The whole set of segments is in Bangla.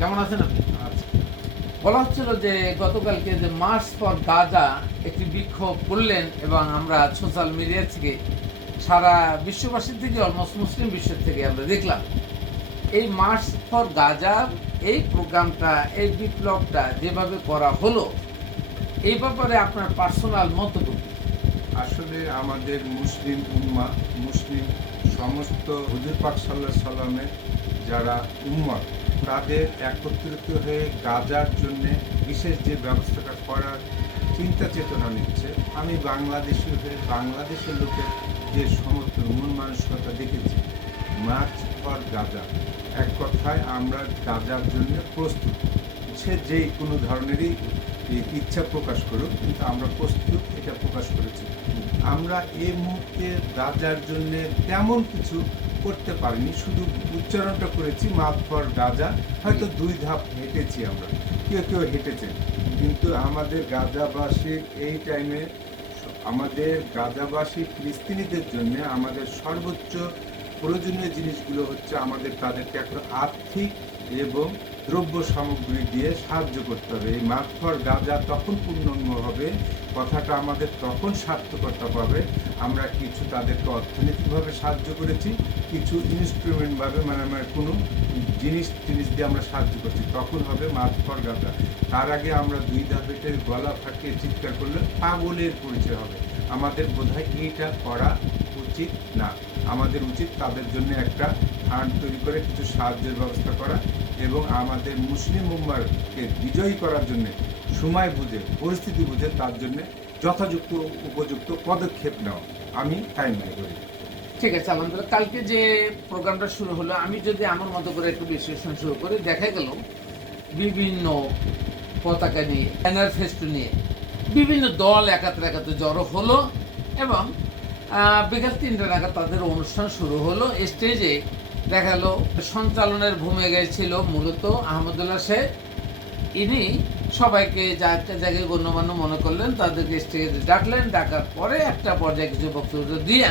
কেমন আছেন আপনি? বলা হচ্ছিল যে গতকালকে যে মার্চ ফর গাজা একটি বিক্ষোভ করলেন এবং আমরা সোশ্যাল মিডিয়া থেকে সারা বিশ্ববাসীর থেকে অলমোস্ট মুসলিম বিশ্বের থেকে আমরা দেখলাম এই মার্চ ফর গাজা এই প্রোগ্রামটা, এই বিপ্লবটা যেভাবে করা হলো, এই ব্যাপারে আপনার পার্সোনাল মন্তব্য? আসলে আমাদের মুসলিম উম্মাহ, মুসলিম সমস্ত হুজুর পাক সাল্লাল্লাহু আলাইহি সাল্লামের যারা উম্মাহ, তাদের একত্রিত হয়ে গাজার জন্যে বিশেষ যে ব্যবস্থাটা করার চিন্তা চেতনা নিচ্ছে। আমি বাংলাদেশি হয়ে বাংলাদেশের লোকের যে সমর্থন মন মানসিকতা দেখেছি, মার্চ ফর গাজা, এক কথায় আমরা গাজার জন্য প্রস্তুত। সে যে কোনো ধরনেরই ইচ্ছা প্রকাশ করুক, কিন্তু আমরা প্রস্তুত, এটা প্রকাশ করেছি। আমরা এই মুহূর্তে গাজার জন্য তেমন কিছু করতে পারিনি, শুধু উচ্চারণটা করেছি মার্চ ফর গাজা। হয়তো 2 ধাপ হেঁটেছি আমরা, কেউ হেঁটেছেন, কিন্তু আমাদের গাজাবাসীর এই টাইমে, আমাদের গাজাবাসী ফিলিস্তিনিদের জন্য আমাদের সর্বোচ্চ প্রয়োজনীয় জিনিসগুলো হচ্ছে আমাদের তাদেরকে একটা আর্থিক এবং দ্রব্য সামগ্রী দিয়ে সাহায্য করতে হবে। এই মার্চ ফর গাজা তখন পূর্ণাঙ্গ হবে, কথাটা আমাদের তখন সার্থকতা পাবে। আমরা কিছু তাদেরকে অর্থনৈতিকভাবে সাহায্য করেছি, কিছু ইনস্ট্রুমেন্টভাবে মানে কোনো জিনিস দিয়ে আমরা সাহায্য করছি, তখন হবে মার্চ ফর গাজা। তার আগে আমরা 2 ধাপে গলা ফাটিয়ে চিৎকার করলে পাগলের পরিচয় হবে। আমাদের বোধহয় এইটা করা উচিত না। আমাদের উচিত তাদের জন্য একটা ফান্ড তৈরি করে কিছু সাহায্যের ব্যবস্থা করা এবং আমাদের মুসলিম উম্মাহকে বিজয়ী করার জন্য সময় বুঝে, পরিস্থিতি বুঝে তার জন্য যথাযথ উপযুক্ত পদক্ষেপ নেওয়া, আমি তাই মনে করি। ঠিক আছে, আলহামদুলিল্লাহ। কালকে যে প্রোগ্রামটা শুরু হলো, আমি যদি আমার মতো করে একটু বিশ্লেষণ শুরু করি, দেখা গেল বিভিন্ন পতাকা নিয়ে, ব্যানার ফেস্টুন নিয়ে বিভিন্ন দল একাত্রে জড়ো হলো এবং বিকাল 3টা নাগাদ তাদের অনুষ্ঠান শুরু হলো। স্টেজে দেখা গেল সঞ্চালনের ভূমিকায় ছিল মূলত আহমদুল্লাহ সাহেব। ইনি সবাইকে যাকে জায়গায় গণ্যমান্য মনে করলেন, তাদেরকে স্টেজে ডাকলেন। ডাকার পরে একটা পর্যায়ে কিছু বক্তব্য দিয়ে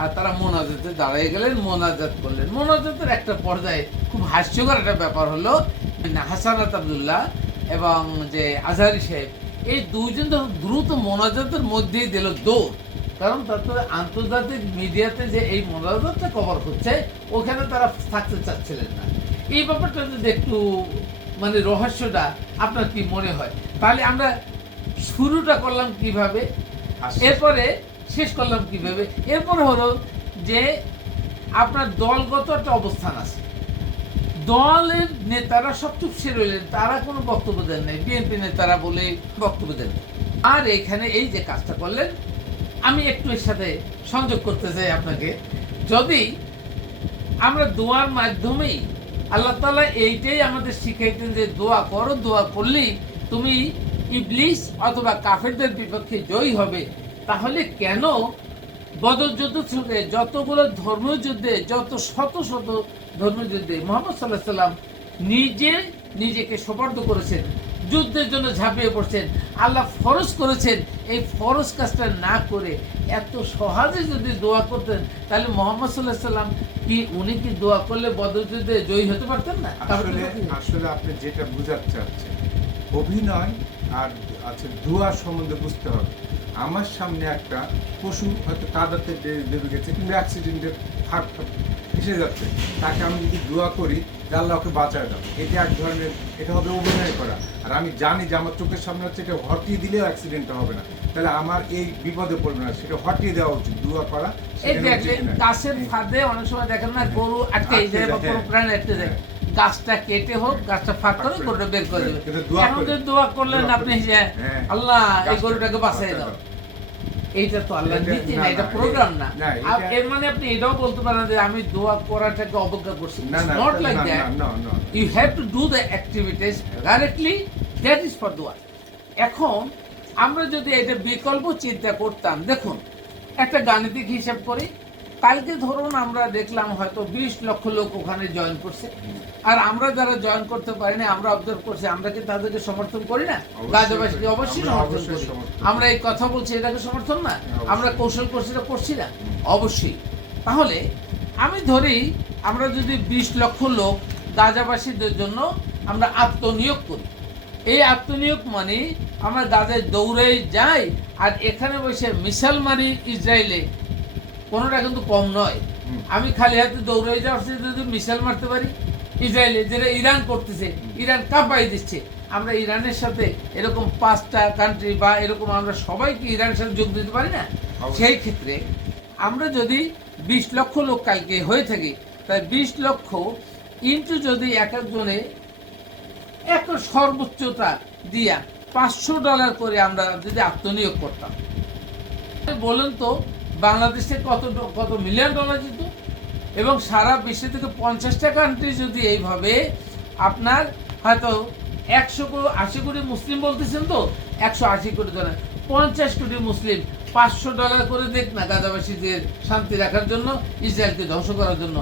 আর তারা মোনাজাতে দাঁড়িয়ে গেলেন, মোনাজাত করলেন। মোনাজাতের একটা পর্যায়ে খুব হাস্যকর একটা ব্যাপার হলো, হাসানাত আব্দুল্লাহ এবং যে আজহারি সাহেব, এই দুইজন তো দ্রুত মোনাজাতের মধ্যেই দিল দৌড়। কারণ তাদের আন্তর্জাতিক মিডিয়াতে যে এই মোনাজাতটা কভার হচ্ছে, ওখানে তারা থাকতে চাচ্ছিলেন না। এই ব্যাপারটা যদি একটু মানে রহস্যটা আপনার কি মনে হয়? তাহলে আমরা শুরুটা করলাম কিভাবে, এরপরে শেষ করলাম কিভাবে? এরপরে হলো যে আপনার দলগত একটা অবস্থান আছে, দলের নেতারা সব চুপসে রইলেন, তারা কোনো বক্তব্য দেন নাই। বিএনপি নেতারা বলে বক্তব্য দেন। আর এখানে এই যে কাজটা করলেন, আমি একটু এর সাথে সংযোগ করতে চাই আপনাকে। যদি আমরা দোয়ার মাধ্যমেই, আল্লাহ তাআলা এইটাই আমাদের শিখাইতেন যে দোয়া করো, দোয়া করলেই তুমি ইবলিস অথবা কাফেরদের বিপক্ষে জয়ী হবে, তাহলে কেন বদর যুদ্ধ থেকে যতগুলো ধর্মযুদ্ধে, যত শত শত ধর্মযুদ্ধে মুহাম্মদ সাল্লাল্লাহু আলাইহি সাল্লাম নিজেকে সোপর্দ করেছেন, যুদ্ধের জন্য ঝাঁপিয়ে পড়ছেন, আল্লাহ ফরজ করেছেন, এই ফরজ কাজটা না করে এত সহজে যদি দোয়া করতেন, তাহলে মুহাম্মদ সাল্লাল্লাহু আলাইহি সাল্লাম উনি কি দোয়া করলে বদর যুদ্ধে জয়ী হতে পারতেন না? আসলে আপনি যেটা বুঝাতে চাচ্ছেন, অভিনয় আর আছে দোয়া সম্বন্ধে বুঝতে হবে। আমার সামনে একটা পশু হয়তো কাদাতে দেবে গেছে কিংবা অ্যাক্সিডেন্টে ভেসে যাচ্ছে, তাকে আমি যদি দোয়া করি যে আল্লাহ ওকে বাঁচায় দাও, এটা এক ধরনের, এটা হবে অভিনয় করা। আর আমি জানি যে আমার চোখের সামনে হচ্ছে, এটা হটিয়ে দিলেও অ্যাক্সিডেন্টটা হবে না, তাহলে আমার এই বিপদে পড়বে না, সেটা হটিয়ে দেওয়া উচিত। দোয়া করা গাছের ফাঁদে অনেক সময় দেখেন না, গরু আটকে যায় বা কোনো প্রাণী আটকে যায়, গাছটা কেটে হোক, গাছটা ফাঁক করে গরুটা বের করে দেবে। এখন যদি দোয়া করলেন আপনি যে আল্লাহ এই গরুটাকে বাঁচাই দাও, এইটা তো আল্লাহর নীতি না, এটা প্রোগ্রাম না। এর মানে আপনি এটাও বলতে পারেন যে আমি দোয়া করাটাকে অবজ্ঞা করছি। Not like that. You have to do the activities directly, that is for দোয়া। এখন আমরা যদি এটা বিকল্প চিন্তা করতাম, দেখুন একটা গাণিতিক হিসাব করি, কালকে ধরুন আমরা দেখলাম হয়তো 20 লক্ষ লোক ওখানে জয়েন করছে, আর আমরা যারা জয়েন করতে পারিনি, আমরা অবজার্ভ করছি, আমরা কি তাদেরকে সমর্থন করি না? গাজাবাসীকে অবশ্যই সমর্থন করি। আমরা এই কথা বলছি, এটাকে সমর্থন না? আমরা কৌশল করছি না, করছি না? অবশ্যই। তাহলে আমি ধরি আমরা যদি 20 লক্ষ লোক গাজাবাসীদের জন্য আমরা আত্মনিয়োগ করি, এই আত্মনিয়োগ মানে আমরা গাজায় দৌড়ে যাই আর এখানে বসে মিসাইল মারি ইসরায়েলে, কোনোটা কিন্তু কম নয়। আমি খালি হাতে দৌড়ে যাওয়ার চেয়ে যদি মিসাইল মারতে পারি ইসরায়েলে, যেটা ইরান করতেছে, ইরান কাঁপাই দিচ্ছে, আমরা ইরানের সাথে এরকম 5টা কান্ট্রি বা এরকম আমরা সবাইকে ইরানের সাথে যোগ দিতে পারি না? সেই ক্ষেত্রে আমরা যদি 20 লক্ষ লোক কালকে হয়ে থাকি, তাই 20 লক্ষ ইন্টু যদি এক একজনে এক সর্বোচ্চটা দিয়া $500 করে আমরা যদি আত্মনিয়োগ করতাম, বলুন তো বাংলাদেশে কত মিলিয়ন ডলার যেত, এবং সারা বিশ্ব থেকে 50টা কান্ট্রি যদি এইভাবে আপনার হয়তো 180 কোটি মুসলিম বলতেছেন, তো 180 কোটি ধরেন 50 কোটি মুসলিম $500 করে দেখ না গাজাবাসীদের শান্তি রাখার জন্য, ইসরায়েলকে ধ্বংস করার জন্য।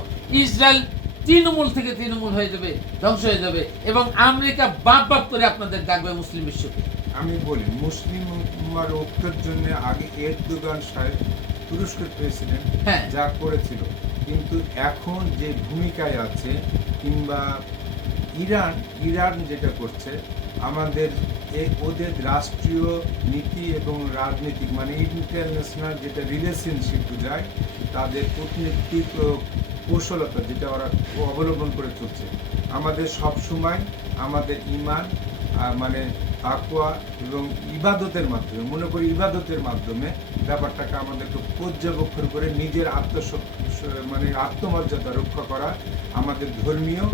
ইসরায়েল তৃণমূল থেকে তৃণমূল হয়ে যাবে, ধ্বংস হয়ে যাবে, এবং আমেরিকা বাপ বাপ করে আপনাদের ডাকবে মুসলিম বিশ্বকে। আমি বলি মুসলিম উম্মার ঐক্যের জন্য আগে এরদোগান সাহেব তুরস্কের প্রেসিডেন্ট হ্যাঁ। যা করেছিল, কিন্তু এখন যে ভূমিকায় আছে কিংবা ইরান যেটা করছে, আমাদের ওদের রাষ্ট্রীয় নীতি এবং রাজনীতিক মানে ইন্টারন্যাশনাল যেটা রিলেশনশিপ বোঝায়, তাদের কূটনীতিক কৌশলতা যেটা ওরা অবলম্বন করে চলছে, আমাদের সব সময় আমাদের ঈমান মানে তাকওয়া এবং ইবাদতের মাধ্যমে, মনে করি ইবাদতের মাধ্যমে ব্যাপারটাকে আমাদেরকে পর্যবেক্ষণ করে নিজের মানে আত্মমর্যাদা রক্ষা করা, আমাদের ধর্মীয়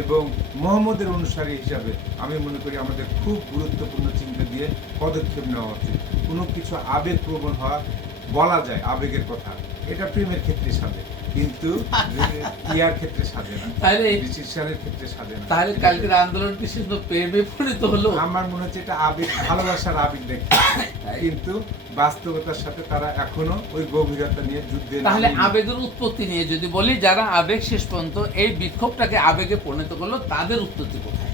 এবং মোহাম্মদের অনুসারী হিসাবে আমি মনে করি আমাদের খুব গুরুত্বপূর্ণ চিন্তা দিয়ে পদক্ষেপ নেওয়া উচিত। কোনো কিছু আবেগপ্রবণ হওয়া, বলা যায় আবেগের কথা, এটা প্রেমের ক্ষেত্রে সাজে, কিন্তু ইয়ার ক্ষেত্রে সাজে না, তাহলে ডিসিশনের ক্ষেত্রে সাজে না। তাহলে কালকের আন্দোলনটি শুধু প্রেমে পরিণত হলো। আমার মনে হচ্ছে এটা আবেগ, ভালোবাসার আবেগ দেখে, কিন্তু বাস্তবতার সাথে তারা এখনো ওই গভীরতা নিয়ে যুদ্ধে। তাহলে আবেগের উৎপত্তি নিয়ে যদি বলি, যারা আবেগ শেষ পর্যন্ত এই বিক্ষোভটাকে আবেগে পরিণত করলো, তাদের উৎপত্তি কোথায়?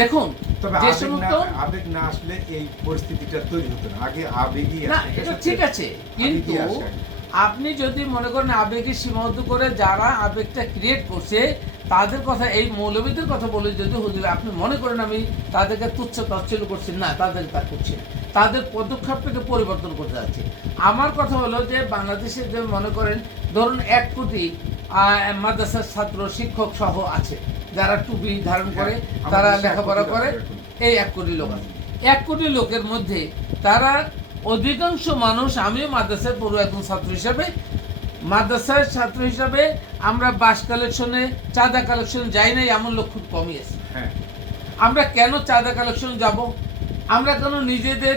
দেখুন, তবে যে সমস্ত আবেগ না আসলে এই পরিস্থিতিটা তৈরি হতো না, আগে আবেগই না, আসে। এটা ঠিক আছে, কিন্তু আপনি যদি মনে করেন আবেগে সীমাবদ্ধ করে যারা আবেগটা ক্রিয়েট করছে তাদের কথা, এই মৌলবীদের কথা বলে যদি হুজুর আপনি মনে করেন আমি তাদেরকে তুচ্ছ তাচ্ছিল্য করছি, না, তাদের তা করছি না, তাদের পদক্ষেপটাকে পরিবর্তন করতে যাচ্ছে। আমার কথা হলো যে বাংলাদেশে যে মনে করেন ধরুন 1 কোটি মাদ্রাসার ছাত্র শিক্ষক সহ আছে যারা টুপি ধারণ করে, তারা লেখাপড়া করে, এই 1 কোটি লোক আছে। 1 কোটি লোকের মধ্যে তারা অধিকাংশ মানুষ, আমিও মাদ্রাসায় পড়ুয়া একজন ছাত্র হিসাবে, মাদ্রাসার ছাত্র হিসাবে আমরা বাস কালেকশনে, চাঁদা কালেকশন যাই নাই এমন লোক খুব কমই আছে। আমরা কেন চাঁদা কালেকশন যাব? আমরা কেন নিজেদের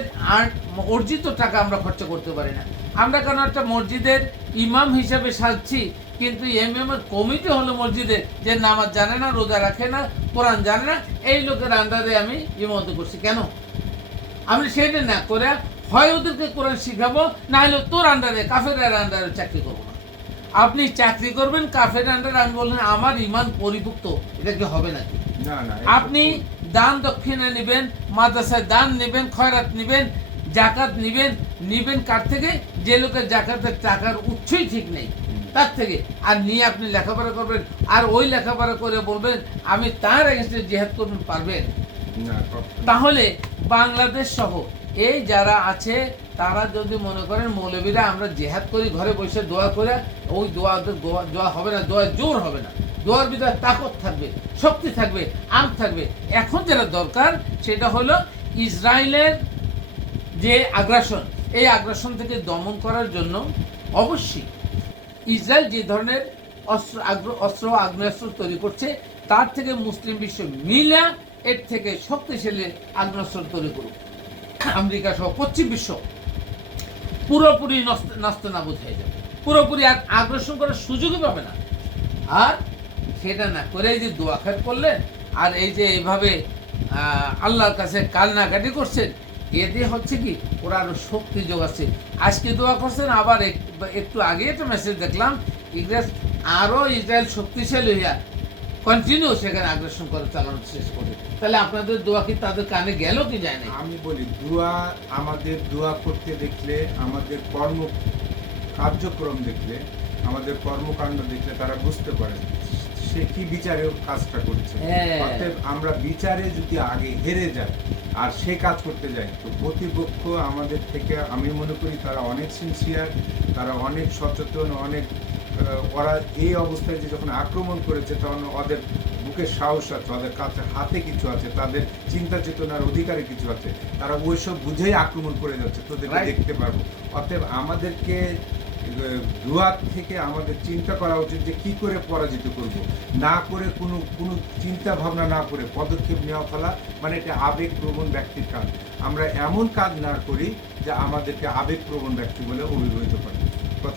অর্জিত টাকা আমরা খরচা করতে পারি না? আমরা কেন একটা মসজিদের ইমাম হিসাবে সাজছি, কিন্তু এর কমিটি হলো মসজিদের, যে নামাজ জানে না, রোজা রাখে না, কোরআন জানে না, এই লোকের আন্ডারে আমি ইমামতি করছি কেন? আমি সেটা না করে হয় ওদেরকে কোরআন শিখাবো, না হলে তোর আন্ডারে, কাফেরের আন্ডারে চাকরি করবো না। আপনি চাকরি করবেন কাফের আন্ডারে, আমি বললেন আমার ইমান পরিপুক্ত, এটা কি হবে নাকি? আপনি দান দক্ষিণা নেবেন, মাদ্রাসায় দান নেবেন, খয়রাত নেবেন, জাকাত নিবেন কার থেকে? যে লোকের জাকাতের টাকার উৎসই ঠিক নেই তার থেকে, আর নিয়ে আপনি লেখাপড়া করবেন, আর ওই লেখাপড়া করে বলবেন আমি তার এগেইনস্টে জিহাদ করবেন, পারবেন? তাহলে বাংলাদেশ সহ এই যারা আছে তারা যদি মনে করেন মৌলবীরা আমরা জিহাদ করি ঘরে বসে দোয়া করে, ওই দোয়া হবে না, দোয়া জোর হবে না, দোয়ার ভিতরে তাকত থাকবে, শক্তি থাকবে, আম থাকবে। এখন যেটা দরকার সেটা হলো ইসরায়েলের যে আগ্রাসন, এই আগ্রাসন থেকে দমন করার জন্য অবশ্যই ইসরায়েল যে ধরনের অস্ত্র আগ্নেয়াস্ত্র তৈরি করছে, তার থেকে মুসলিম বিশ্ব মিলা এর থেকে শক্তিশালী আগ্নেয়াস্ত্র তৈরি করুক। আমেরিকা সহ পশ্চিম বিশ্ব পুরোপুরি নাস্তানাবুদ হয়ে যাবে, পুরোপুরি আর আগ্রাসন করার সুযোগই পাবে না। আর সেটা না করে এই যে দোয়া খাত করলেন, আর এই যে এইভাবে আল্লাহর কাছে কান্নাকাটি করছেন, এতে হচ্ছে কি ওরা আরো শক্তি যোগাচ্ছে। আজকে দোয়া করছেন, আবার একটু আগে একটা মেসেজ দেখলাম, ইসরায়েল শক্তিশালী হইয়া কন্টিনিউ সেখানে আগ্রাসন করে চালানো শেষ করে। তাহলে আপনাদের দোয়া কি তাদের কানে গেল কি যায় না? আমি বলি আমাদের দোয়া করতে দেখলে, আমাদের কার্যক্রম দেখলে আমাদের কর্মকাণ্ড দেখলে তারা বুঝতে পারে সে কি বিচারে কাজটা করছে। হ্যাঁ। অতএব আমরা বিচারে যদি আগে হেরে যাই আর সে কাজ করতে যাই, তো প্রতিপক্ষ আমাদের থেকে আমি মনে করি তারা অনেক সিনসিয়ার, তারা অনেক সচেতন, অনেক ওরা এই অবস্থায় যে যখন আক্রমণ করেছে তখন ওদের বুকে সাহস আছে, ওদের কাছে হাতে কিছু আছে, তাদের চিন্তা চেতনার অধিকারে কিছু আছে, তারা ওইসব বুঝেই আক্রমণ করে যাচ্ছে, তোদেরকে Right. দেখতে পারবো। অতএব আমাদেরকে দুয়ার থেকে আমাদের চিন্তা করা উচিত যে কি করে পরাজিত করব, না করে কোনো চিন্তা ভাবনা না করে পদক্ষেপ নেওয়া ফেলা মানে এটা আবেগপ্রবণ ব্যক্তির কাজ। আমরা এমন কাজ না করি যে আমাদেরকে আবেগপ্রবণ ব্যক্তি বলে অভিহিত করে।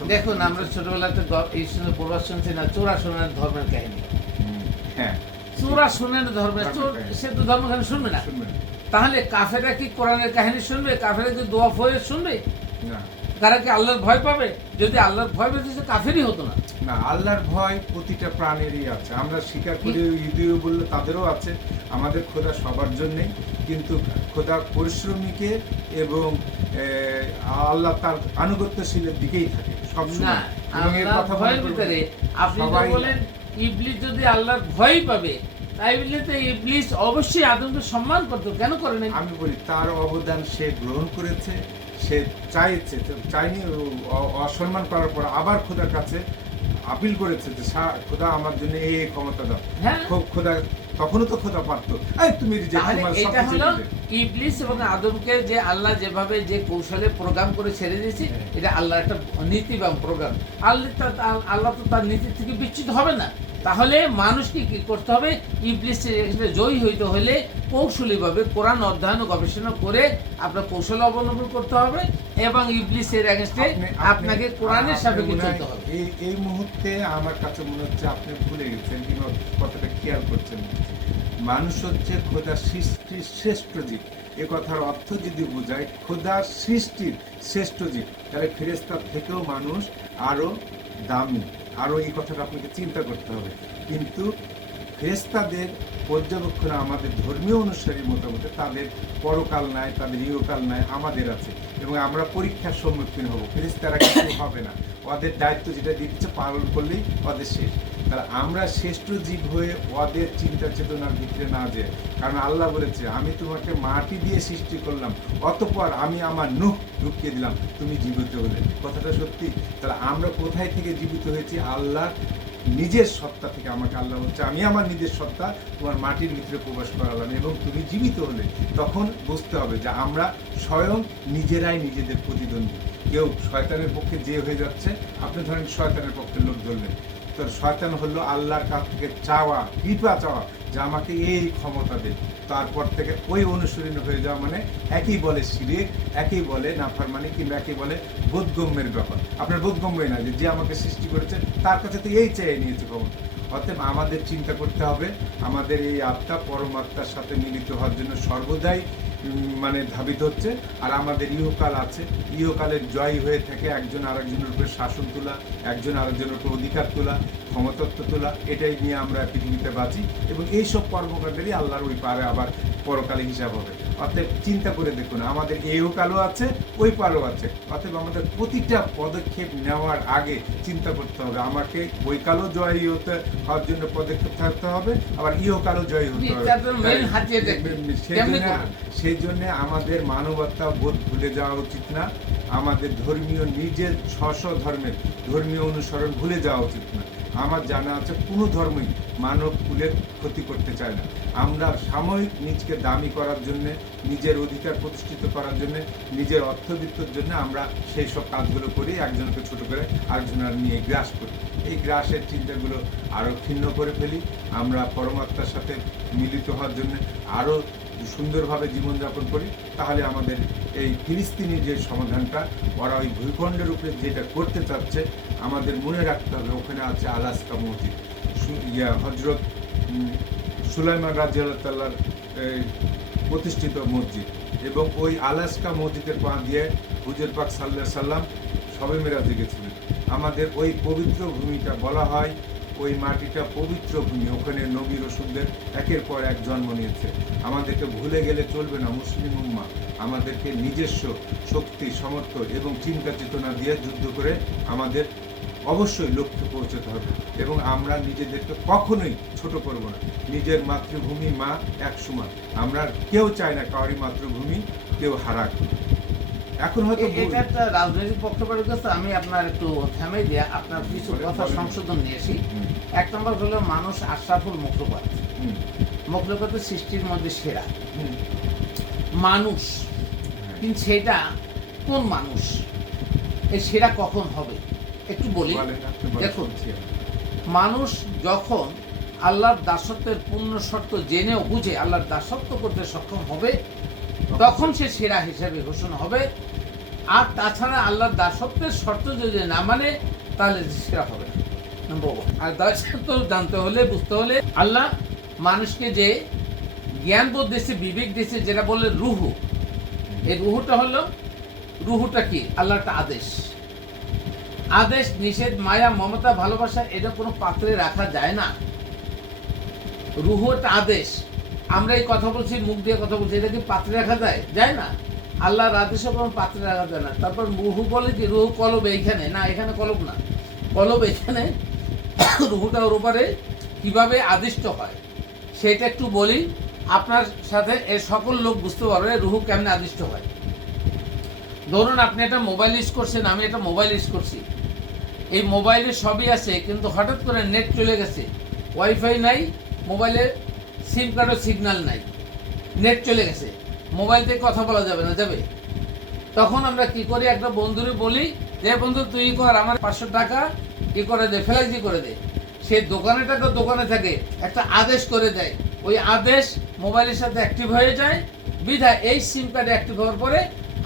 দেখুন, আমরা ছোটবেলাতে এই শুনে প্রবাস শুনছি না, চোরা শোনার ধর্মের কাহিনী। হ্যাঁ, চোরা শোনেন ধর্মের, চোর সে তো ধর্ম কাহিনী শুনবে না। তাহলে কাফেরা কি কোরআনের কাহিনী শুনবে? কাফেরা কি দোয়া ফয়ে শুনবে? না, তারা কি আল্লাহর ভয় পাবে? যদি আল্লাহর ভয় পেতে সে কাফেরই হতো না। না, আল্লাহর ভয় প্রতিটা প্রাণেরই আছে। আমরা স্বীকার করি ইহুদিও বললে তাদেরও আছে। আমাদের খোদা সবার জন্যই, কিন্তু খোদা পরিশ্রমীকে এবং আল্লাহ তার আনুগত্যশীলের দিকেই থাকে না, সবসময়। এবং এর আল্লাহর কথা ভয়ের ভিতরে আপনি তো সবাই- বলেন ইবলিস যদি আল্লাহর ভয় পাবে, তাই বললে তো ইবলিস অবশ্যই আদমকে সম্মান করতো, কেন করে নাই? আমি বলি তার অবদান সে গ্রহণ করেছে, সে চাইনি অসম্মান করার পর আবার খোদার কাছে আপিল করেছে যে খোদা আমার জন্য এই ক্ষমতা দাও। হ্যাঁ। খোদা তখনও তো খোদা পারতো, এই তুমি রিজেক্ট, তাহলে তোমার এটা সবকিছু হলো reject। ইবলিস এবং আদমকে যে আল্লাহ যেভাবে যে কৌশলে প্রোগ্রাম করে ছেড়ে দিয়েছে, হ্যাঁ। এটা আল্লাহর একটা নীতি বা প্রোগ্রাম। আল্লাহ তো তার নীতি থেকে বিচ্যুত হবে না। তাহলে মানুষকে কি করতে হবে? ইবলিসের জয়ী হইতে হলে কৌশলীভাবে কোরআন অধ্যয়ন ও গবেষণা করে আপনার কৌশল অবলম্বন করতে হবে এবং ইবলিসের এগেইনস্টে আপনাকে কোরআনের সাপেক্ষে চলতে হবে। এই মুহূর্তে আমার কাছে মনে হচ্ছে আপনি ভুলে গেছেন কিংবা কথাটা খেয়াল করছেন না। মানুষ হচ্ছে খোদার সৃষ্টির শ্রেষ্ঠ জীব। এ কথার অর্থ যদি বোঝায় খোদার সৃষ্টির শ্রেষ্ঠ জীব, তাহলে ফেরেশতার থেকেও মানুষ আরো দামি, আরো এই কথাটা আপনাকে চিন্তা করতে হবে। কিন্তু ফেরেশতাদের পর্যবেক্ষণে আমাদের ধর্মীয় অনুসারীর মতামতে তাদের পরকাল নাই, তাদের ইহকাল নাই, আমাদের আছে এবং আমরা পরীক্ষার সম্মুখীন হব। ফেরেশতারা কিছু হবে না, ওদের দায়িত্ব যেটা দিচ্ছে পালন করলেই ওদের শেষ। তাহলে আমরা শ্রেষ্ঠ জীব হয়ে ওদের চিন্তা চেতনার ভিতরে না যায়, কারণ আল্লাহ বলেছে আমি তোমাকে মাটি দিয়ে সৃষ্টি করলাম, অতঃপর আমি আমার নূহ ঢুকিয়ে দিলাম, তুমি জীবিত হলে। কথাটা সত্যি। তাহলে আমরা কোথায় থেকে জীবিত হয়েছি? আল্লাহ নিজের সত্তা থেকে। আমাকে আল্লাহ বলছে আমি আমার নিজের সত্তা তোমার মাটির ভিতরে প্রবেশ করালাম এবং তুমি জীবিত হলে। তখন বুঝতে হবে যে আমরা স্বয়ং নিজেরাই নিজেদের প্রতিদ্বন্দ্বী। কেউ শয়তানের পক্ষে যে হয়ে যাচ্ছে, আপনি ধরেন শয়তানের পক্ষে লোক ধরলেন, তো শয়তান হলো আল্লাহর কাছ থেকে চাওয়া, কৃপা চাওয়া যে আমাকে এই ক্ষমতা দে। তারপর থেকে ওই অনুসরণ হয়ে যাওয়া মানে একই বলে শিরিক, একই বলে নাফরমানি, কিংবা একই বলে বোধগম্যের ব্যাপার। আপনার বোধগম্যই না যে আমাকে সৃষ্টি করেছে তার কাছে তো এই চেয়ে নিয়েছে ক্ষমতা। অতএব আমাদের চিন্তা করতে হবে আমাদের এই আত্মা পরমাত্মার সাথে মিলিত হওয়ার জন্য সর্বদাই মানে ধাবিত হচ্ছে। আর আমাদের ইহকাল আছে, ইহকালের জয় হয়ে থাকে একজন আরেকজনের উপরে শাসন তোলা, একজন আরেকজনের উপর অধিকার তোলা, ক্ষমতত্ব তোলা, এটাই নিয়ে আমরা পৃথিবীতে বাঁচি এবং এইসব কর্মকাণ্ডেরই আল্লাহর ওই পারে আবার পরকালে হিসাব হবে। অতএব চিন্তা করে দেখুন আমাদের ইহকালও আছে, ওই পারও আছে। অতএব আমাদের প্রতিটা পদক্ষেপ নেওয়ার আগে চিন্তা করতে হবে আমাকে ওই কালও জয়ী হতে হওয়ার জন্য পদক্ষেপ থাকতে হবে, আবার ইহকালও জয়ী হতে হবে। সেই জন্য আমাদের মানবতা বোধ ভুলে যাওয়া উচিত না, আমাদের ধর্মীয় নিজের ধর্মের ধর্মীয় অনুসরণ ভুলে যাওয়া উচিত না। আমার জানা আছে কোনো ধর্মই মানব কুলের ক্ষতি করতে চায় না। আমরা সাময়িক নিজকে দামি করার জন্য, নিজের অধিকার প্রতিষ্ঠিত করার জন্য, নিজের অর্থবিত্তর জন্য আমরা সেই সব কাজগুলো করি, একজনকে ছোট করে আরেকজনের নিয়ে গ্রাস করি। এই গ্রাসের চিন্তাগুলো আরও ক্ষীণ করে ফেলি। আমরা পরমাত্মার সাথে মিলিত হওয়ার জন্য আরও সুন্দরভাবে জীবনযাপন করি। তাহলে আমাদের এই ফিলিস্তিনির যে সমাধানটা ওরা ওই ভূখণ্ডের উপরে যেটা করতে চাচ্ছে, আমাদের মনে রাখতে হবে ওখানে আছে আলাস্কা মসজিদ, হজরত সুলাইমান রাদিয়াল্লাহু তাআলার প্রতিষ্ঠিত মসজিদ, এবং ওই আলাস্কা মসজিদের পা দিয়ে হুজুর পাক সাল্লাল্লাহু আলাইহি সাল্লাম শবে মেরাজে গেছিলেন। আমাদের ওই পবিত্র ভূমিটা বলা হয়, ওই মাটিটা পবিত্র ভূমি, ওখানে নবী রাসূলদের একের পর এক জন্ম নিয়েছে। আমাদেরকে ভুলে গেলে চলবে না। মুসলিম উম্মাহ আমাদেরকে নিজস্ব শক্তি, সামর্থ্য এবং চিন্তা চেতনা দিয়ে যুদ্ধ করে আমাদের অবশ্যই লক্ষ্যে পৌঁছতে হবে এবং আমরা নিজেদেরকে কখনোই ছোট করব না। নিজের মাতৃভূমি মা এক সমান, আমরা কেউ চাই না কাউরি মাতৃভূমি কেউ হারাক। এখন হয়তো এটা একটা রাজনৈতিক পক্ষপাতের কাছে আমি আপনার একটু থামে দিয়ে আপনার কিছু কথা সংশোধন নিয়েছি। এক নম্বর হলো মানুষ আশরাফুল মখলুকাত, মখলুকাতের সৃষ্টির মধ্যে সেরা মানুষ, কিন্তু সেটা কোন মানুষ, এই সেরা কখন হবে একটু বলি। দেখুন, মানুষ যখন আল্লাহর দাসত্বের পূর্ণ শর্ত জেনেও বুঝে আল্লাহর দাসত্ব করতে সক্ষম হবে তখন সে সেরা হিসেবে ঘোষণা হবে। আর তাছাড়া আল্লাহর দাসত্বের শর্ত যদি না মানে তাহলে সেরা হবে না, নম্বর ওয়ান। আর দাসত্ব জানতে হলে বুঝতে হলে আল্লাহ মানুষকে যে জ্ঞান বোধ দিয়েছে, বিবেক দিয়েছে, যেটা বলে রুহু, এই রুহুটা কি? আল্লাহর একটা আদেশ, আদেশ নিষেধ, মায়া, মমতা, ভালোবাসা, এটা কোনো পাত্রে রাখা যায় না। রুহু একটা আদেশ। আমরা এই কথা বলছি, মুখ দিয়ে কথা বলছি, এটা কি পাত্রে রাখা যায়? যায় না। আল্লাহর আদেশও কোনো পাত্রে রাখা যায় না। তারপর রুহু বলে কি? রুহু কলব এইখানে না, এখানে কলব না, কলব এখানে। রুহুটা ওর উপরে কিভাবে আদিষ্ট হয় সেটা একটু বলি, আপনার সাথে এই সকল লোক বুঝতে পারবে রুহু কেমনে আদিষ্ট হয়। ধরুন আপনি একটা মোবাইল ইউজ করছেন, আমি একটা মোবাইল ইউজ করছি, এই মোবাইলে সবই আছে, কিন্তু হঠাৎ করে নেট চলে গেছে, ওয়াইফাই নাই, মোবাইলে সিম কার্ডের সিগন্যাল নাই, নেট চলে গেছে, মোবাইল থেকে কথা বলা যাবে না, যাবে? তখন আমরা কি করি? একটা বন্ধুরে বলি যে বন্ধু তুই কর, আমার 500 টাকা কি করে দে, ফ্ল্যাক্সি করে দে। সে দোকানে টাকা দোকানে থাকে, একটা আদেশ করে দেয়, ওই আদেশ মোবাইলের সাথে অ্যাক্টিভ হয়ে যায়, বিধায় এই সিম কার্ড অ্যাক্টিভ হওয়ার পরে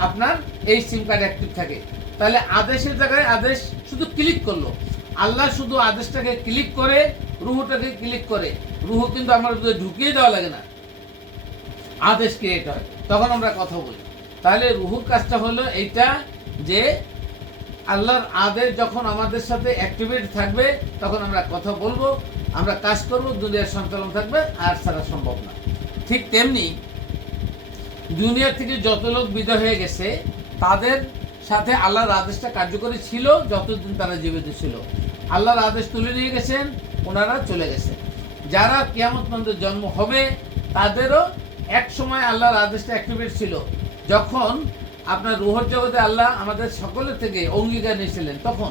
আপনার এই সিম কার্ড অ্যাক্টিভ থাকে। তাহলে আদেশের জায়গায় আদেশ শুধু ক্লিক করলো, আল্লাহ শুধু আদেশটাকে ক্লিক করে, রুহুটাকে ক্লিক করে, রুহু কিন্তু আমার ঢুকিয়ে দেওয়া লাগে না, আদেশ ক্রিয়েট হয়, তখন আমরা কথা বলি। তাহলে রুহুর কাজটা হলো এইটা যে আল্লাহর আদেশ যখন আমাদের সাথে অ্যাক্টিভেট থাকবে তখন আমরা কথা বলবো, আমরা কাজ করব, দুনিয়ার সঞ্চালন থাকবে, আর ছাড়া সম্ভব না। ঠিক তেমনি দুনিয়া থেকে যত লোক বিদায় হয়ে গেছে তাদের সাথে আল্লাহর আদেশটা কার্যকরী ছিল যতদিন তারা জীবিত ছিল। আল্লাহর আদেশ তুলে নিয়ে গেছেন, ওনারা চলে গেছে। যারা কিয়ামত পর্যন্ত জন্ম হবে তাদেরও এক সময় আল্লাহর আদেশটা অ্যাক্টিভেট ছিল, যখন আপনার রুহের জগতে আল্লাহ আমাদের সকলের থেকে অঙ্গীকার নিয়েছিলেন, তখন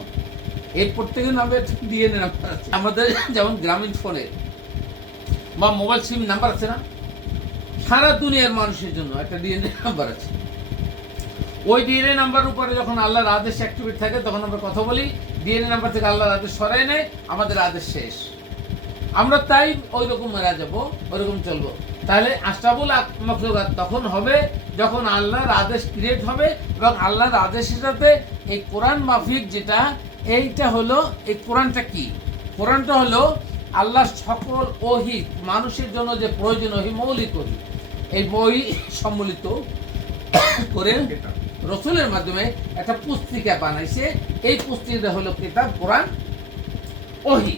এই প্রত্যেকের নামে ডিএনএ নাম্বার আছে। আমাদের যেমন গ্রামীণ ফোনে বা মোবাইল সিম নাম্বার আছে না, সারা দুনিয়ার মানুষের জন্য একটা ডিএনএ নাম্বার আছে। ওই ডিএনএ নাম্বার উপরে যখন আল্লাহর আদেশ অ্যাক্টিভেট থাকে তখন আমরা কথা বলি, ডিএনএ নাম্বার থেকে আল্লাহর আদেশ সরাই নেয়, আমাদের আদেশ শেষ। আমরা তাই ওই রকম মারা যাবো, ওই রকম চলবো। তাহলে আশরাফুল মখলুকাত তখন হবে যখন আল্লাহর আদেশ ক্রিয়েট হবে, এবং আল্লাহর আদেশের সাথে এই কোরআন মাফিক যেটা, এইটা হলো, এই কোরআনটা কি? কোরআনটা হলো আল্লাহ সকল ওহী মানুষের জন্য যে প্রয়োজন, ওহী, মৌলিক ওহী, এই বই সম্মিলিত করে রসুলের মাধ্যমে একটা পুস্তিকা বানাইছে। এই পুস্তিকাটা হলো কিতাব কোরআন, ওহী।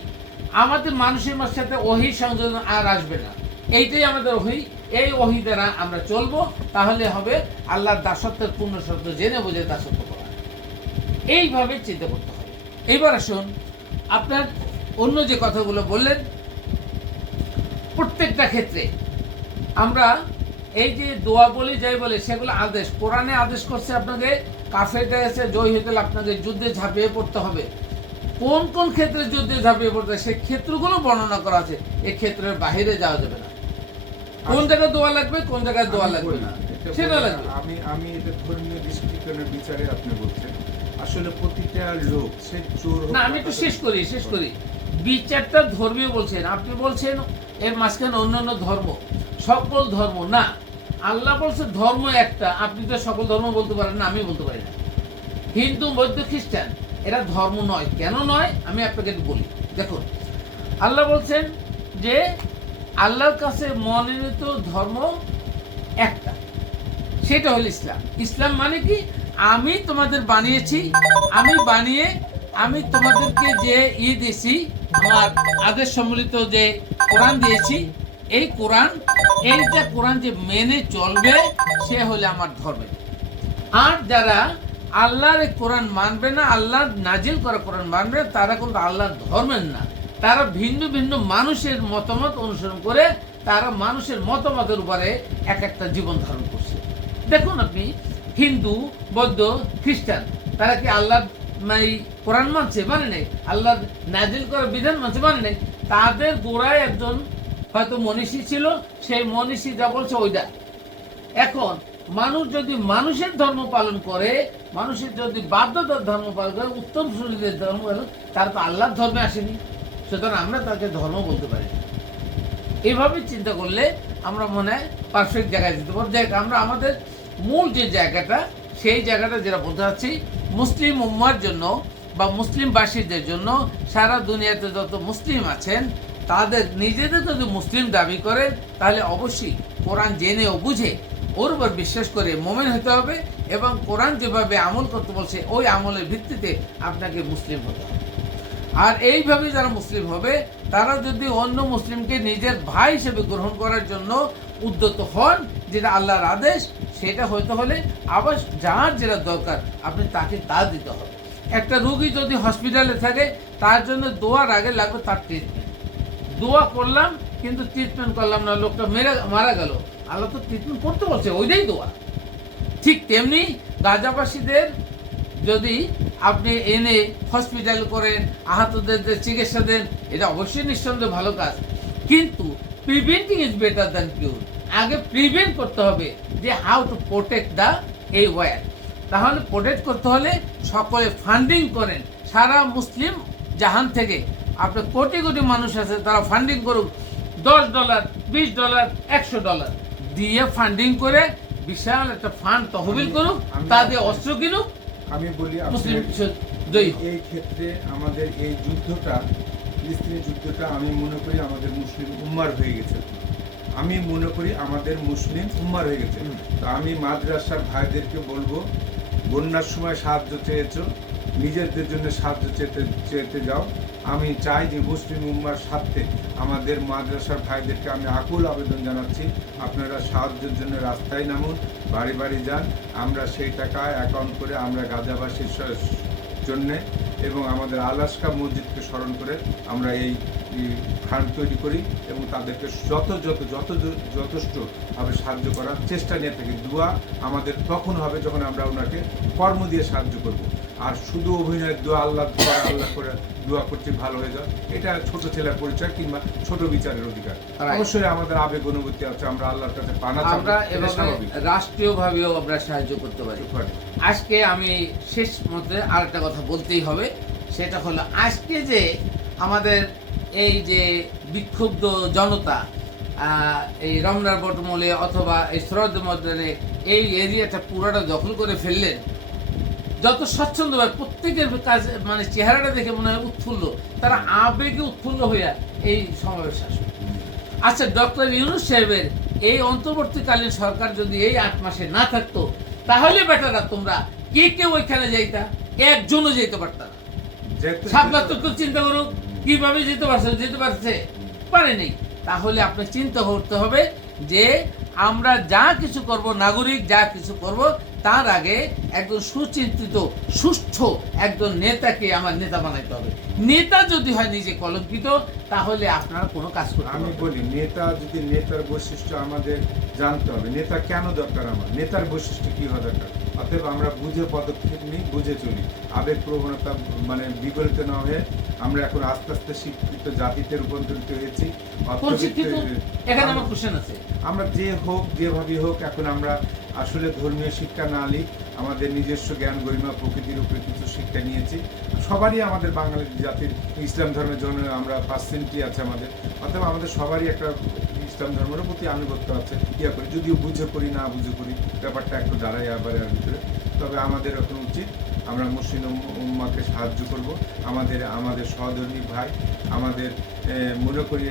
আমাদের মানুষের সাথে ওহী সংযোজন আর আসবে না, এইটাই আমাদের ওহী। এই ওহী দ্বারা আমরা চলবো, তাহলে হবে আল্লাহর দাসত্বের পূর্ণ শর্ত জেনে বুঝে দাসত্ব করা। এইভাবে চিন্তা করতে হবে। এইবার আসুন, আপনার অন্য যে কথাগুলো বললেন, প্রত্যেকটা ক্ষেত্রে আমরা এই যে দোয়া বলি, যাই বলে, সেগুলো আদেশ, কোরআনে আদেশ করছে আপনাকে কাফেরদের কাছে জয় হতে হলে আপনাকে যুদ্ধে ঝাঁপিয়ে পড়তে হবে। কোন কোন ক্ষেত্রে যুদ্ধে ঝাঁপিয়ে পড়তে হয় সেই ক্ষেত্রগুলো বর্ণনা করা আছে। এই ক্ষেত্রের বাইরে যাওয়া যাবে না। কোন জায়গায় দোয়া লাগবে, কোন জায়গায় দোয়া লাগবে না, সেটা লাগবে। আমি এটা ধর্মীয় দৃষ্টিকোণের বিচারে আপনি বলছেন, আসলে প্রতিটা লোক সে চোর হোক, না, আমি একটু শেষ করি। বিচারটা ধর্মীয় বলছেন, আপনি বলছেন এর মাঝখানে অন্যান্য ধর্ম, সকল ধর্ম না। আল্লাহ বলছে ধর্ম একটা, আপনি তো সকল ধর্ম বলতে পারেন না, আমি বলতে পারি না। হিন্দু, বৌদ্ধ, খ্রিস্টান এরা ধর্ম নয়। কেন নয় আমি আপনাকে একটু বলি। দেখুন, আল্লাহ বলছেন যে আল্লাহর কাছে মনোনীত ধর্ম একটা, সেটা হলো ইসলাম। ইসলাম মানে কি? আমি তোমাদের বানিয়েছি, আমি বানিয়ে আমি তোমাদেরকে যে দিয়েছি, আমার আদেশ সম্মিলিত যে কোরআন দিয়েছি, এই কোরআন, এইটা কোরআন যে মেনে চলবে সে হলে আমার ধর্মে। আর যারা আল্লাহর এই কোরআন মানবে না, আল্লাহর নাজিল করা কোরআন মানবে না, তারা কিন্তু আল্লাহর ধর্মের না। তারা ভিন্ন ভিন্ন মানুষের মতামত অনুসরণ করে তারা মানুষের মতামতের উপরে এক একটা জীবন ধারণ করছে। দেখুন আপনি, হিন্দু, বৌদ্ধ, খ্রিস্টান, তারা কি আল্লাহর কোরআন মানছে? মানে নেই। আল্লাহর নাজিল করার বিধান মানছে? মানে নেই। তাদের গোড়ায় একজন হয়তো মনীষী ছিল, সেই মনীষী যা বলছে ওইটা। এখন মানুষ যদি মানুষের ধর্ম পালন করে, মানুষের যদি বাধ্যতার ধর্ম পালন করে, উত্তম সুরীদের ধর্ম পালন, তারা তো আল্লাহর ধর্মে আসেনি। সুতরাং আমরা তাকে ধর্ম বলতে পারি না। এইভাবে চিন্তা করলে আমরা মনে হয় পারফেক্ট জায়গায় যেতে পারবো। দেখ, আমরা আমাদের মূল যে জায়গাটা, সেই জায়গাটা যেটা বলতে চাচ্ছি, মুসলিম উম্মার জন্য বা মুসলিমবাসীদের জন্য, সারা দুনিয়াতে যত মুসলিম আছেন তাদের নিজেদের যদি মুসলিম দাবি করেন, তাহলে অবশ্যই কোরআন জেনে ও বুঝে ওর উপর বিশ্বাস করে মোমেন হতে হবে, এবং কোরআন যেভাবে আমল করতে বলছে ওই আমলের ভিত্তিতে আপনাকে মুসলিম হতে হবে। আর এইভাবে যারা মুসলিম হবে, তারা যদি অন্য মুসলিমকে নিজের ভাই হিসেবে গ্রহণ করার জন্য উদ্যত হন, যেটা আল্লাহর আদেশ, সেটা হইতে হলে আবার যার যেটা দরকার আপনি তাকে তা দিতে হবে। একটা রোগী যদি হসপিটালে থাকে, তার জন্য দোয়ার আগে লাগবে তার ট্রিটমেন্ট। দোয়া করলাম কিন্তু ট্রিটমেন্ট করলাম না, লোকটা মারা গেল, আল্লাহ তো ট্রিটমেন্ট করতে বলছে, ওইটাই দোয়া। ঠিক তেমনি গাজাবাসীদের যদি আপনি এনে হসপিটাল করেন, আহতদের চিকিৎসা দেন, এটা অবশ্যই নিঃসন্দেহে ভালো কাজ, কিন্তু প্রিভেন্টিং ইজ বেটার দ্যান কিউর। আগে প্রিভেন্ট করতে হবে যে হাউ টু প্রোটেক্ট দ্য এই ওয়ার। তাহলে প্রোটেক্ট করতে হলে সকলে ফান্ডিং করেন, সারা মুসলিম জাহান থেকে আপনার কোটি কোটি মানুষ আছে, তারা ফান্ডিং করুক, $10, $20, $100 দিয়ে ফান্ডিং করে বিশাল একটা ফান্ড তহবিল করুক, তা দিয়ে অস্ত্র কিনুক। আমি বলি, মুসলিম এই ক্ষেত্রে আমাদের এই যুদ্ধটা, ফিলিস্তিনি যুদ্ধটা, আমি মনে করি আমাদের মুসলিম উম্মার হয়ে গেছে। আমি মনে করি আমাদের মুসলিম উম্মার হয়ে গেছে। তো আমি মাদ্রাসার ভাইদেরকে বলবো, বন্যার সময় সাহায্য চেয়েছো, নিজেদের জন্য সাহায্য চেতে যাও। আমি চাই যে মুসলিম উম্মার সাথে আমাদের মাদ্রাসার ভাইদেরকে আমি আকুল আবেদন জানাচ্ছি, আপনারা সাহায্যের জন্য রাস্তায় নামুন, বাড়ি বাড়ি যান। আমরা সেই টাকা অ্যাকাউন্ট করে আমরা গাজাবাসীর জন্যে এবং আমাদের আলাস্কা মসজিদকে স্মরণ করে আমরা এই ফান্ড তৈরি করি এবং তাদেরকে যথেষ্টভাবে সাহায্য করার চেষ্টা নিয়ে থাকি। দোয়া আমাদের তখন হবে যখন আমরা ওনাকে কর্ম দিয়ে সাহায্য করব। আর শুধু অভিনয়ের দোয়া, আল্লাহ করে দোয়া করছি ভালো হয়ে যাও, এটা ছোট ছেলের পরিচয় কিংবা ছোট বিচারের অধিকার। অবশ্যই আমাদের আবেগ অনুভূতি আছে, আমরা আল্লাহর কাছে পানা চাই, আমরা রাষ্ট্রীয়ভাবেও আমরা সাহায্য করতে পারি। আজকে আমি শেষ মতে আরেকটা কথা বলতেই হবে, সেটা হলো আজকে যে আমাদের এই যে বিক্ষুব্ধ জনতা এই রমনার বটমূলে অথবা এই সরদ ময়দানে এই এরিয়াটা পুরোটা দখল করে ফেললেন, যত স্বচ্ছন্দভাবে প্রত্যেকের কাজ মানে চেহারাটা দেখে মনে হয় উৎফুল্ল, তারা আবেগে উৎফুল্ল হইয়া এই সমাবেশ আসে। আচ্ছা, ডক্টর ইউনূস সাহেবের এই অন্তর্বর্তীকালীন সরকার যদি এই 8 মাসে না থাকতো, তাহলে বেটারা তোমরা কে ওইখানে যাইতা? একজনও যেতে পারতা না। সাবলাত চিন্তা করো কিভাবে যেতে পারছে, পারেনি। তাহলে আপনি চিন্তা করতে হবে যে আমরা যা কিছু করব, নাগরিক যা কিছু করব, তার আগে একজন সুচিন্তিত সুষ্ঠ একজন নেতাকে আমার নেতা বানাইতে হবে। নেতা যদি হয় নিজে কলঙ্কিত, তাহলে আপনারা কোনো কাজ করতে পারবেন না। আমি বলি, নেতা যদি, নেতার বৈশিষ্ট্য আমাদের জানতে হবে। নেতা কেন দরকার, আমার নেতার বৈশিষ্ট্য কি হওয়া দরকার। অতএব আমরা বুঝে পদক্ষেপ নিই, বুঝে চলি, আবেগ প্রবণতা মানে বিপরীত না হয়ে আমরা এখন আস্তে আস্তে শিক্ষিত জাতিতে রূপান্তরিত হয়েছি। এখানে আমার কোশ্চেন আছে, আমরা যে হোক যেভাবে হোক, এখন আমরা আসলে ধর্মীয় শিক্ষা না নিই, আমাদের নিজস্ব জ্ঞান গরিমা প্রকৃতির উপরে কিছু শিক্ষা নিয়েছি। সবারই আমাদের বাঙালি জাতির ইসলাম ধর্মের জন্য আমরা 5% আছে আমাদের, অথবা আমাদের সবারই একটা ইসলাম ধর্মের প্রতি আনুগত্য আছে। করি, যদিও বুঝে করি না বুঝে করি, ব্যাপারটা একটু দাঁড়াই আবার এর ভিতরে। তবে আমাদের এখন উচিত আমরা মুসলিম উম্মাকে সাহায্য করব। আমাদের সহধর্মী ভাই, আমাদের মনে করি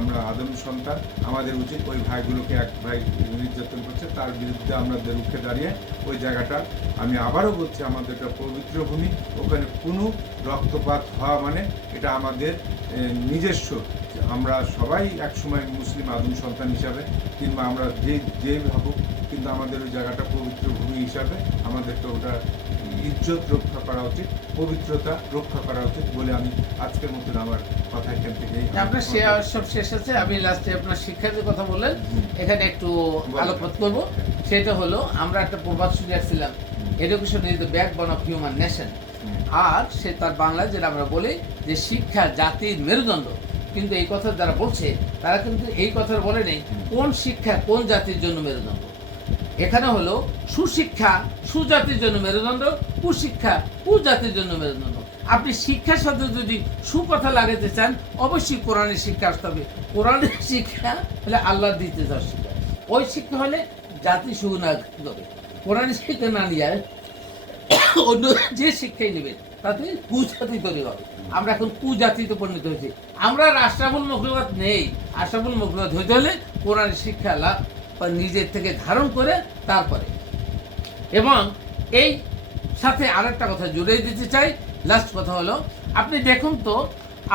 আমরা আদম সন্তান, আমাদের উচিত ওই ভাইগুলোকে, এক ভাই নির্যাতন করছে তার বিরুদ্ধে আমাদের রুখে দাঁড়িয়ে ওই জায়গাটা, আমি আবারও বলছি, আমাদের একটা পবিত্র ভূমি, ওখানে কোনো রক্তপাত হওয়া মানে এটা আমাদের নিজস্ব, আমরা সবাই একসময় মুসলিম আদম সন্তান হিসাবে কিংবা আমরা যে ভাবুক, কিন্তু আমাদের ওই জায়গাটা পবিত্র ভূমি হিসাবে আমাদেরকে ওটা ইজ্জত রক্ষা করা উচিত, পবিত্রতা রক্ষা করা উচিত বলে আমি আজকের মতন আমার কথা এখান থেকে আপনার সব শেষ আছে। আমি লাস্টে আপনার শিক্ষার যে কথা বললেন এখানে একটু আলোকপাত করব। সেটা হলো, আমরা একটা প্রবাদ শুনে আসছিলাম, education is the backbone of human nation. আর সে তার বাংলায় যেটা আমরা বলি যে শিক্ষা জাতির মেরুদণ্ড। কিন্তু এই কথা যারা বলছে তারা কিন্তু এই কথা বলে নেই কোন শিক্ষা কোন জাতির জন্য মেরুদণ্ড। এখানে হলো সুশিক্ষা সুজাতির জন্য মেরুদণ্ড, কুশিক্ষা কুজাতির জন্য মেরুদণ্ড। আপনি শিক্ষার সাথে যদি সুকথা লাগাতে চান অবশ্যই কোরআনের শিক্ষা আসতে হবে। কোরআনের শিক্ষা হলে আল্লাহ দিতে যাওয়ার শিক্ষা, ওই শিক্ষা হলে জাতি সুনাগরিক হবে। কোরআনের শিক্ষা না নিয়ে অন্য যে শিক্ষাই নেবেন তাতে কুজাতি তৈরি হবে। আমরা এখন কুজাতিতে পরিণত হয়েছি। আমরা আশরাফুল মখলুকাত নেই। আশরাফুল মখলুকাত হইতে হলে কোরআনের শিক্ষা লাভ নিজের থেকে ধারণ করে তারপরে। এবং এই সাথে আরেকটা কথা জুড়ে দিতে চাই, লাস্ট কথা হলো, আপনি দেখুন তো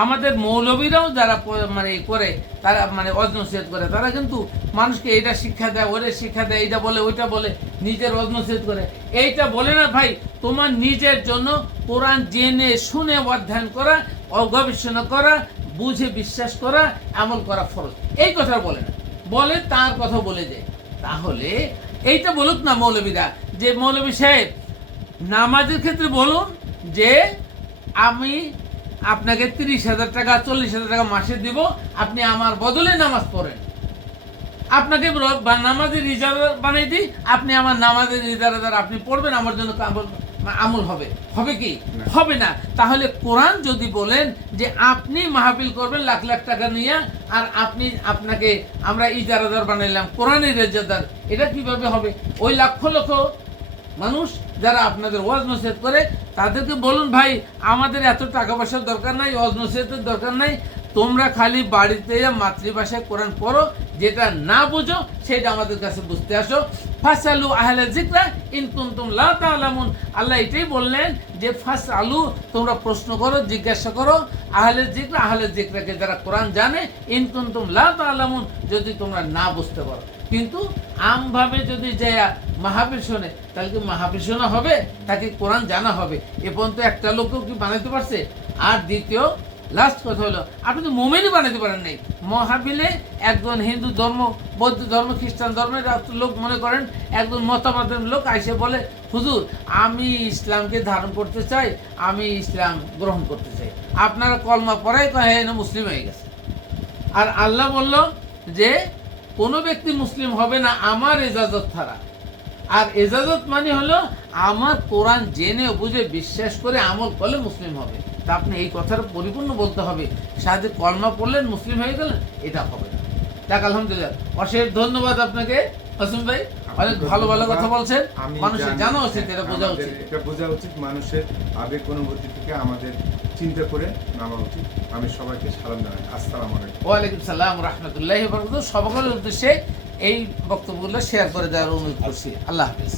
আমাদের মৌলবীরাও যারা মানে করে, তারা মানে অজনসিয়ত করে, তারা কিন্তু মানুষকে এইটা শিক্ষা দেয়, ওটা শিক্ষা দেয়, এইটা বলে ওইটা বলে, নিজের অজনসিয়ত করে। এইটা বলে না ভাই, তোমার নিজের জন্য কোরআন জেনে শুনে অধ্যয়ন করা, গবেষণা করা, বুঝে বিশ্বাস করা, আমল করা ফরজ। এই কথা বলে না, বলে তার কথা বলে যায়। তাহলে এইটা বলুক না মৌলবীরা, যে মৌলবী সাহেব নামাজের ক্ষেত্রে বলুন যে আমি আপনাকে 30,000 টাকা 40,000 টাকা মাসে দিব, আপনি আমার বদলে নামাজ পড়েন। আপনাকে নামাজের রিজার্ভার বানিয়ে দিই, আপনি আমার নামাজের রিজার্ভার আপনি পড়বেন, আমার জন্য আমল হবে। হবে কি? হবে না। তাহলে কোরআন যদি বলেন যে আপনি মাহফিল করবেন লাখ লাখ টাকা নিয়ে, আর আপনাকে আমরা ইজারাদার বানাইলাম, কোরআনের ইজারাদার, এটা কিভাবে হবে? ওই লক্ষ লক্ষ মানুষ যারা আপনাদের ওয়াজ নসিহত করে তাদেরকে বলুন, ভাই আমাদের এত টাকা পয়সার দরকার নাই, ওয়াজ নসিহতের দরকার নাই, তোমরা খালি বাড়িতে মাতৃভাষায় কোরআন পড়ো, যেটা না বুঝো সেটা আমাদের কাছে বুঝতে আসো। ফাসআলু আহলা যিকরা ইন কুনতুম লা তা'লামুন। আল্লাহ এটাই বললেন যে ফাসআলু, তোমরা প্রশ্ন করো, জিজ্ঞাসা করো, আহলে যিকরা, আহলে যিকরাকে যারা কোরআন জানে, ইন কুনতুম লা তা'লামুন, যদি তোমরা না বুঝতে পারো। কিন্তু আমভাবে যদি যায় মাহফিল শোনে, তাহলে কি মাহফিল শোনা হবে? তাকে কোরআন জানা হবে। এ পর্যন্ত একটা লোকও কি বানাতে পারছে? আর দ্বিতীয় লাস্ট কথা হলো, আপনি তো মোমেনই বানাতে পারেন নাই। মাহফিলে একজন হিন্দু ধর্ম, বৌদ্ধ ধর্ম, খ্রিস্টান ধর্মের লোক মনে করেন একজন মতামতের লোক আইসে বলে, হুজুর আমি ইসলামকে ধারণ করতে চাই, আমি ইসলাম গ্রহণ করতে চাই। আপনারা কলমা পড়াই কয় না মুসলিম হয়ে গেছে। আর আল্লাহ বলল যে কোনো ব্যক্তি মুসলিম হবে না আমার এজাজত ছাড়া। আর এজাজত মানে হলো আমার কোরআন জেনে বুঝে বিশ্বাস করে আমল করলে মুসলিম হবে। তা আপনি এই কথার পরিপূর্ণ বলতে হবে, সাথে কলমা পড়লেন মুসলিম হয়ে গেলেন, এটা হবে না। যাক আলহামদুলিল্লাহ, অশেষ ধন্যবাদ আপনাকে আসিম ভাই, অনেক ভালো ভালো কথা বলছেন। মানুষের জানা উচিত, এটা বোঝা উচিত, এটা বোঝা উচিত। মানুষের আবেগ অনুভূতি থেকে আমাদের চিন্তা করে নামা উচিত। আমি সবাইকে সালাম জানাই। আসসালামু আলাইকুম। ওয়ালাইকুম সালাম রাহমাতুল্লাহি ওয়া বারাকাতুহু। সকলের উদ্দেশ্যে এই বক্তব্যগুলো শেয়ার করে দেওয়ার অনুরোধ করছি। আল্লাহ হাফেজ।